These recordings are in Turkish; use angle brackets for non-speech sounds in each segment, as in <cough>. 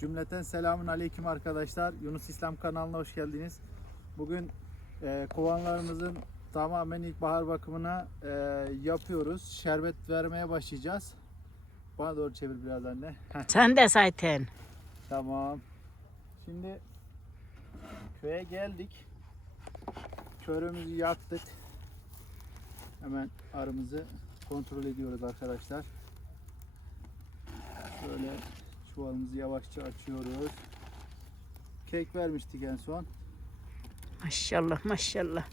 Cümleten selamun aleyküm arkadaşlar. Yunus İslam kanalına hoş geldiniz. Bugün e, kovanlarımızın tamamen ilkbahar bakımına e, yapıyoruz. Şerbet vermeye başlayacağız. Bana doğru çevir biraz anne. Heh, Sen de zaten. tamam. Şimdi köye geldik. Körümüzü yaktık. Hemen arımızı kontrol ediyoruz arkadaşlar. Şöyle çuvalımızı yavaşça açıyoruz. Kek vermiştik en son. Maşallah maşallah.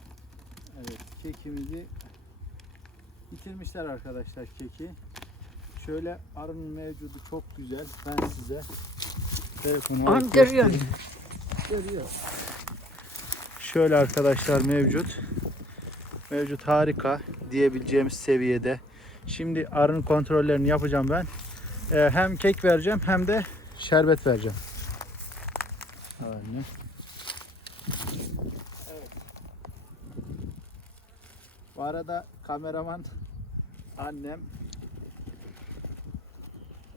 Evet kekimizi bitirmişler arkadaşlar keki. Şöyle arının mevcudu çok güzel. Ben size telefonu görüyorum. göstereyim. Görüyor. Şöyle arkadaşlar mevcut. Mevcut harika diyebileceğimiz seviyede. Şimdi arının kontrollerini yapacağım ben. Ee, hem kek vereceğim hem de şerbet vereceğim. Anne. Evet. Bu arada kameraman annem.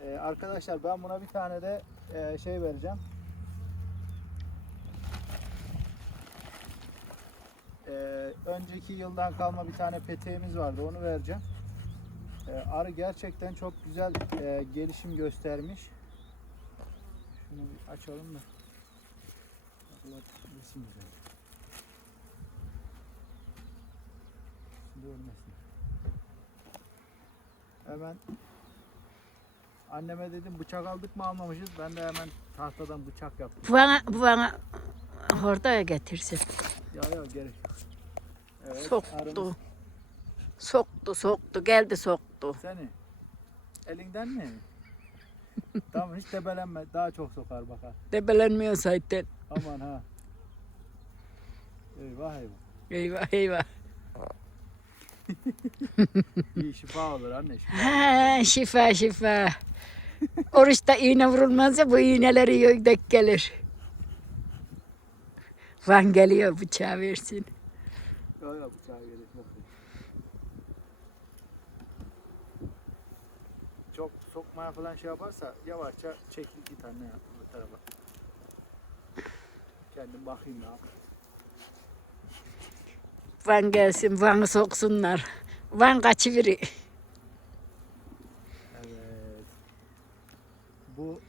Ee, arkadaşlar ben buna bir tane de e, şey vereceğim. Ee, önceki yıldan kalma bir tane peteğimiz vardı onu vereceğim. Ee, arı gerçekten çok güzel e, gelişim göstermiş. Şunu bir açalım da. Allah resim güzel. Görmesin. Hemen anneme dedim bıçak aldık mı almamışız. Ben de hemen tahtadan bıçak yaptım. Bu bana, bu bana hordaya getirsin. Ya ya gerek yok. Evet, Soktu. arımız- Soktu soktu geldi soktu. Seni. Elinden mi? <laughs> tamam hiç tebelenme. Daha çok sokar bakar. Debelenmiyor zaten. Aman ha. Eyvah eyvah. Eyvah eyvah. <laughs> İyi şifa olur anne. Şifa. Ha, şifa şifa. Oruçta iğne vurulmazsa bu iğneleri yöydek gelir. Van geliyor bıçağı versin. Yok yok bıçağa gerek yok. Çok sokmaya falan şey yaparsa yavaşça çekil git anne ya bu tarafa. Kendim bakayım ya. Van gelsin, Van'ı soksunlar. Van kaçıveri. Evet. Bu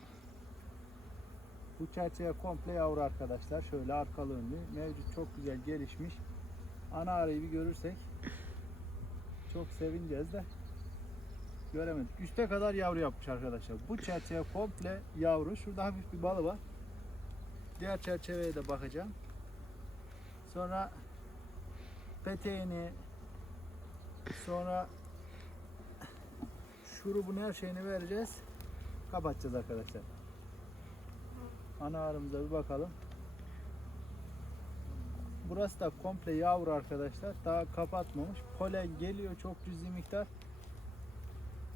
bu çerçeve komple yavru arkadaşlar. Şöyle arkalı önlü. Mevcut çok güzel gelişmiş. Ana arayı bir görürsek çok sevineceğiz de göremedik. Üste kadar yavru yapmış arkadaşlar. Bu çerçeve komple yavru. Şurada hafif bir balı var. Diğer çerçeveye de bakacağım. Sonra peteğini sonra şurubun her şeyini vereceğiz. Kapatacağız arkadaşlar. Ana arımıza bir bakalım. Burası da komple yavru arkadaşlar. Daha kapatmamış. Polen geliyor çok cüzi miktar.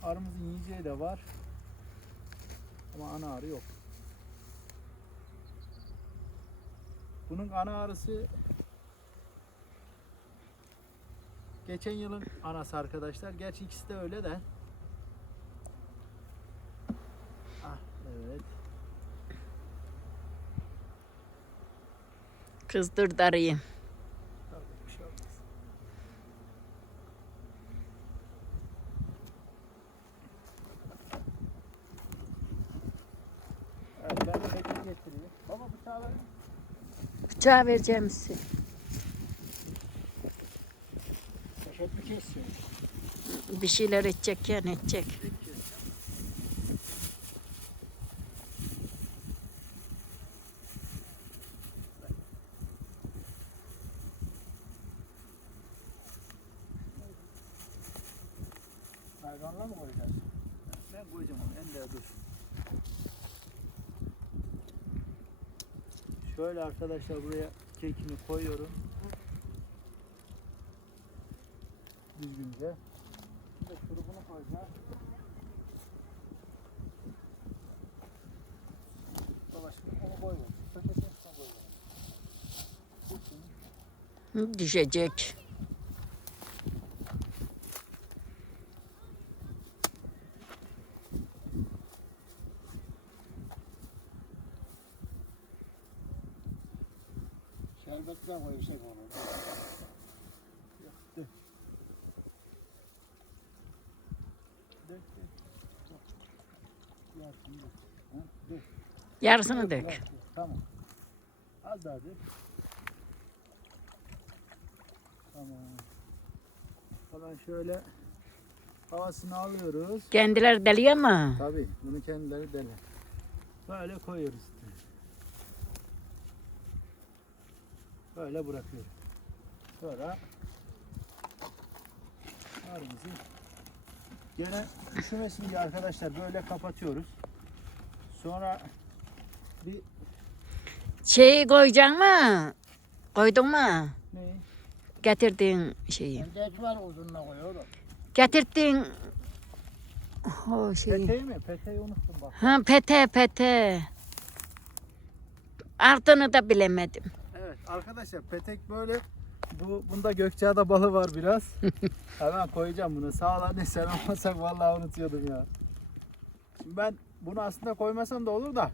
Arımızın yiyeceği de var. Ama ana arı yok. Bunun ana arısı geçen yılın anası arkadaşlar. Gerçi ikisi de öyle de. Ah evet. Kızdır darıyım. Tabii bir şey olmaz. Evet, ben Baba bıçağı ver. Bıçağı vereceğim size. Poşet mi kesiyor? Bir şeyler edecek ya ne edecek. Hayvanla mı koyacağız? Ben koyacağım onu. En de dursun. Şöyle arkadaşlar buraya kekini koyuyorum. Düzgünce. De şurubunu koyacağız. Baba şimdi onu koy. Poşetin üstüne koy. Dursun. Hı, Düşecek. Şuradakiler koyursak onu. Dök. Dök, dök. Yarısını dök. Ha, dök. Yarısını dök. Tamam. Az daha dök. Tamam. Hemen şöyle havasını alıyoruz. Kendileri deliyor mu? Tabii bunu kendileri deler. Böyle koyuyoruz. Böyle bırakıyoruz. Sonra arımızı gene üşümesin diye arkadaşlar böyle kapatıyoruz. Sonra bir Şeyi koyacaksın mı? Koydun mu? ne? Getirdiğin şeyi. Pentek var uzunluğuna koyuyorum. Getirdiğin o şeyi. Peteği mi? Peteği unuttum bak. Ha pete pete. Ardını da bilemedim. Evet arkadaşlar petek böyle bu bunda gökçeada balı var biraz. <laughs> Hemen koyacağım bunu. Sağ ol anne sen olmasak vallahi unutuyordum ya. Şimdi ben bunu aslında koymasam da olur da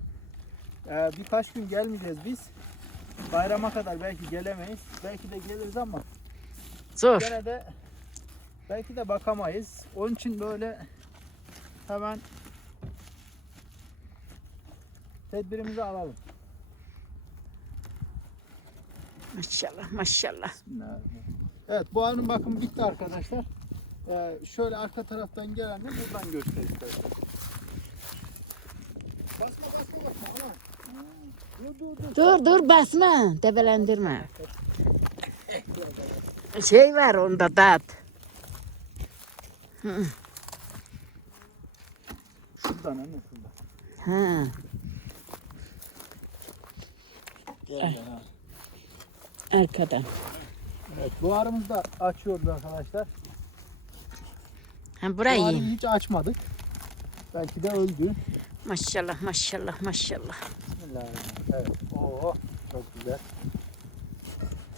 e, birkaç gün gelmeyeceğiz biz. Bayrama kadar belki gelemeyiz. Belki de geliriz ama Zor. gene de belki de bakamayız. Onun için böyle hemen tedbirimizi alalım. Maşallah maşallah. Evet bu anın bakımı bitti arkadaşlar. Ee, şöyle arka taraftan gelenle buradan göster istersen. Basma basma basma. Ana. Dur dur basma. Debelendirme. Şey var onda tat. Şuradan anne şuradan. Ha. Gel gel ha. Arkadan. Evet bu arımızı da açıyoruz arkadaşlar. Ha Bu burayı. arıyı hiç açmadık. Belki de öldü. Maşallah maşallah maşallah. Bismillahirrahmanirrahim. Evet. Oo çok güzel.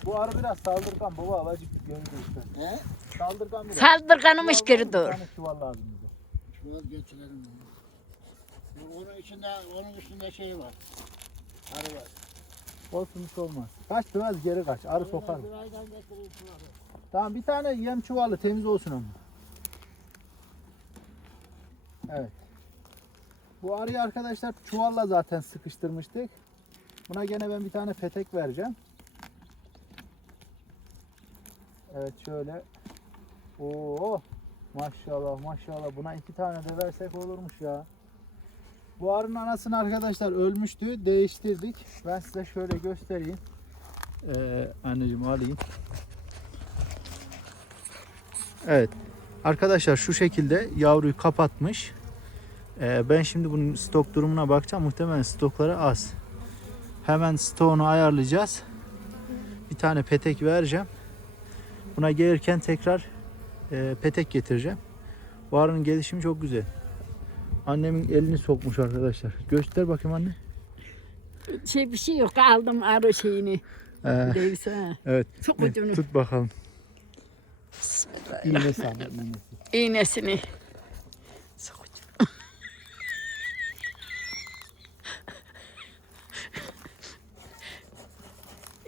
Bu arı biraz saldırgan baba alacık görüyor işte. He? Saldırgan biraz. Saldırganımış Çuval mı? geri dur. Bir tane çuval lazım bize. Şunu getirelim. Bu- Onun içinde, onun üstünde şey var. Arı var. Olsun hiç olmaz. Kaç biraz geri kaç. Arı sokar. Bir aydan getireyim şunu. Tamam bir tane yem çuvalı temiz olsun ama. Evet. Bu arıyı arkadaşlar çuvalla zaten sıkıştırmıştık. Buna gene ben bir tane petek vereceğim. Evet şöyle. Oo maşallah maşallah buna iki tane de versek olurmuş ya. Bu arının anasını arkadaşlar ölmüştü. Değiştirdik. Ben size şöyle göstereyim. Ee, anneciğim alayım. Evet. Arkadaşlar şu şekilde yavruyu kapatmış. Ee, ben şimdi bunun stok durumuna bakacağım. Muhtemelen stokları az. Hemen stoğunu ayarlayacağız. Bir tane petek vereceğim. Buna gelirken tekrar e, petek getireceğim. Bu arının gelişimi çok güzel. Annemin elini sokmuş arkadaşlar. Göster bakayım anne. Şey bir şey yok aldım arı şeyini. Ee, Neyse. evet. Çok ucunu. Tut bakalım. İğnesi iğnesi. İğnesini.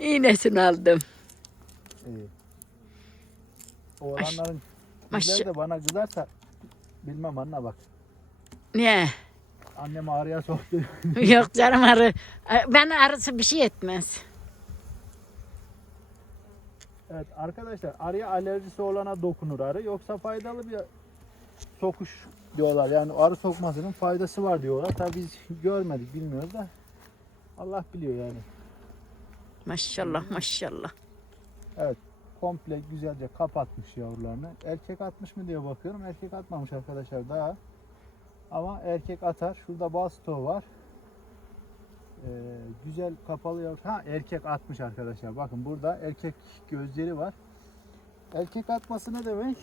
İğnesini aldım. İyi. Oğlanların bizler de bana kızarsa bilmem anne bak. Niye? Annem ağrıya soktu. <laughs> Yok canım arı. Ben arısı bir şey etmez. evet arkadaşlar arıya alerjisi olana dokunur arı. Yoksa faydalı bir sokuş diyorlar. Yani arı sokmasının faydası var diyorlar. Tabii biz görmedik bilmiyoruz da Allah biliyor yani. Maşallah maşallah. Komple güzelce kapatmış yavrularını. Erkek atmış mı diye bakıyorum. Erkek atmamış arkadaşlar daha. Ama erkek atar. Şurada bal stoğu var. Ee, güzel kapalı yavru. Ha erkek atmış arkadaşlar. Bakın burada erkek gözleri var. Erkek atması ne demek?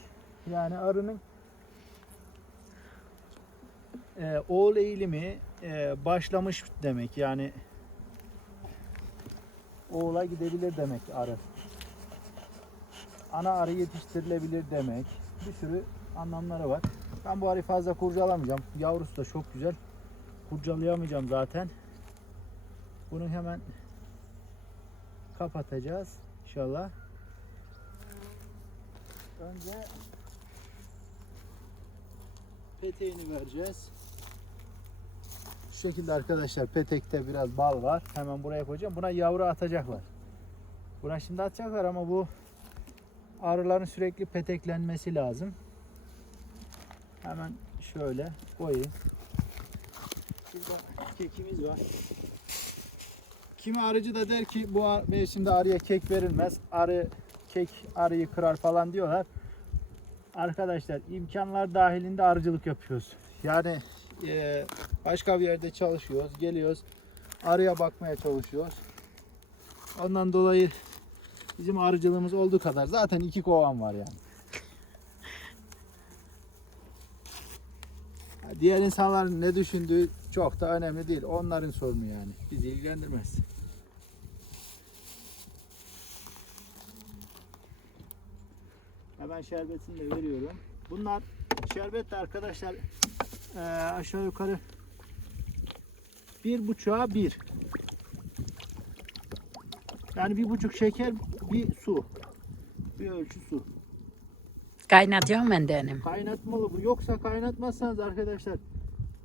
Yani arının e, oğul eğilimi e, başlamış demek. Yani oğula gidebilir demek arı ana arı yetiştirilebilir demek. Bir sürü anlamları var. Ben bu arıyı fazla kurcalamayacağım. Yavrusu da çok güzel. Kurcalayamayacağım zaten. Bunun hemen kapatacağız inşallah. Önce peteğini vereceğiz. Şekilde arkadaşlar petekte biraz bal var. Hemen buraya koyacağım. Buna yavru atacaklar. Buna şimdi atacaklar ama bu arıların sürekli peteklenmesi lazım. Hemen şöyle koyayım. Burada kekimiz var. Kimi arıcı da der ki bu mevsimde arıya kek verilmez. Arı kek arıyı kırar falan diyorlar. Arkadaşlar imkanlar dahilinde arıcılık yapıyoruz. Yani e, başka bir yerde çalışıyoruz, geliyoruz. Arıya bakmaya çalışıyoruz. Ondan dolayı bizim arıcılığımız olduğu kadar zaten iki kovan var yani. Diğer insanların ne düşündüğü çok da önemli değil. Onların sorunu yani. Bizi ilgilendirmez. Hemen şerbetini de veriyorum. Bunlar şerbet de arkadaşlar eee, aşağı yukarı bir buçuğa bir. Yani bir buçuk şeker bir su. Bir ölçü su. Kaynatıyorum ben de hanım. Kaynatmalı bu. Yoksa kaynatmazsanız arkadaşlar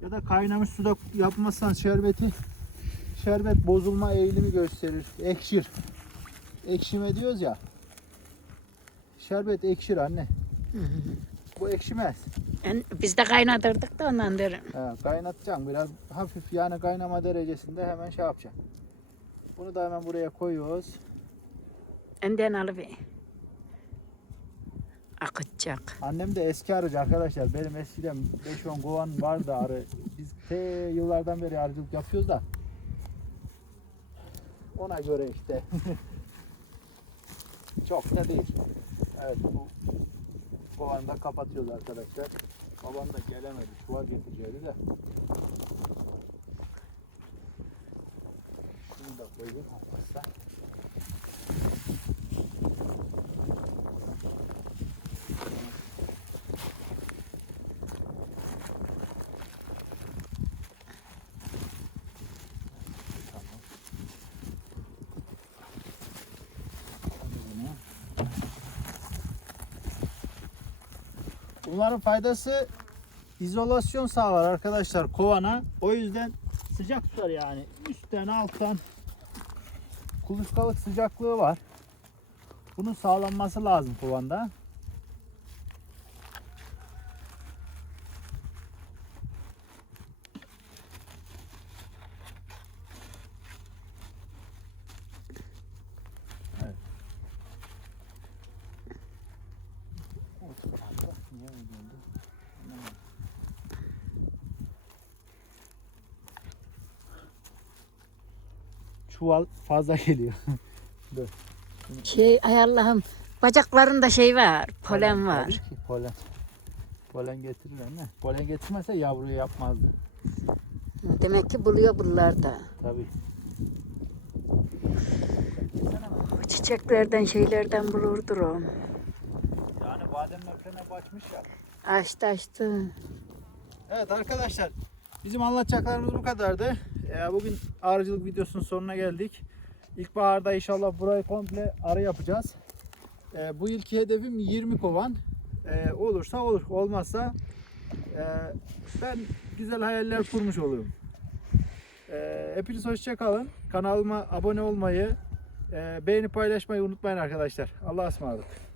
ya da kaynamış suda yapmazsanız şerbeti şerbet bozulma eğilimi gösterir. Ekşir. Ekşime diyoruz ya. Şerbet ekşir anne. Bu ekşimez. Yani biz de kaynatırdık da ondan derim. He, kaynatacaksın biraz hafif yani kaynama derecesinde hemen şey yapacaksın. Bunu da hemen buraya koyuyoruz. Önden alıp akıtacak. Annem de eski arıcı arkadaşlar. Benim eskiden 5-10 kovan vardı arı. Biz te yıllardan beri arıcılık yapıyoruz da. Ona göre işte. <laughs> Çok da değil. Evet bu kovanı da kapatıyoruz arkadaşlar. Babam da gelemedi. Çuval getireceğiydi de. Şunu da koydum. Olmazsa. Bunların faydası izolasyon sağlar arkadaşlar kovana. O yüzden sıcak tutar yani. Üstten alttan kuluçkalık sıcaklığı var. Bunun sağlanması lazım kovanda. Niye öyle oldu? Anlamadım. Çuval fazla geliyor. <laughs> Şey ay Allah'ım bacaklarında şey var, polen var. tabii ki, polen. Polen getirir anne. Polen getirmese yavruyu yapmazdı. Demek ki buluyor bunlarda. Tabii. Çiçeklerden şeylerden bulurdur o. Yani bademler falan başmış ya. Açtı açtı. Evet arkadaşlar bizim anlatacaklarımız bu kadardı. Ee, bugün arıcılık videosunun sonuna geldik. İlkbaharda inşallah burayı komple arı yapacağız. Ee, bu yılki hedefim 20 kovan. Ee, olursa olur, olmazsa ben güzel hayaller kurmuş olurum. Ee, hepiniz hoşça kalın. Kanalıma abone olmayı, beğeni paylaşmayı unutmayın arkadaşlar. Allah'a ısmarladık.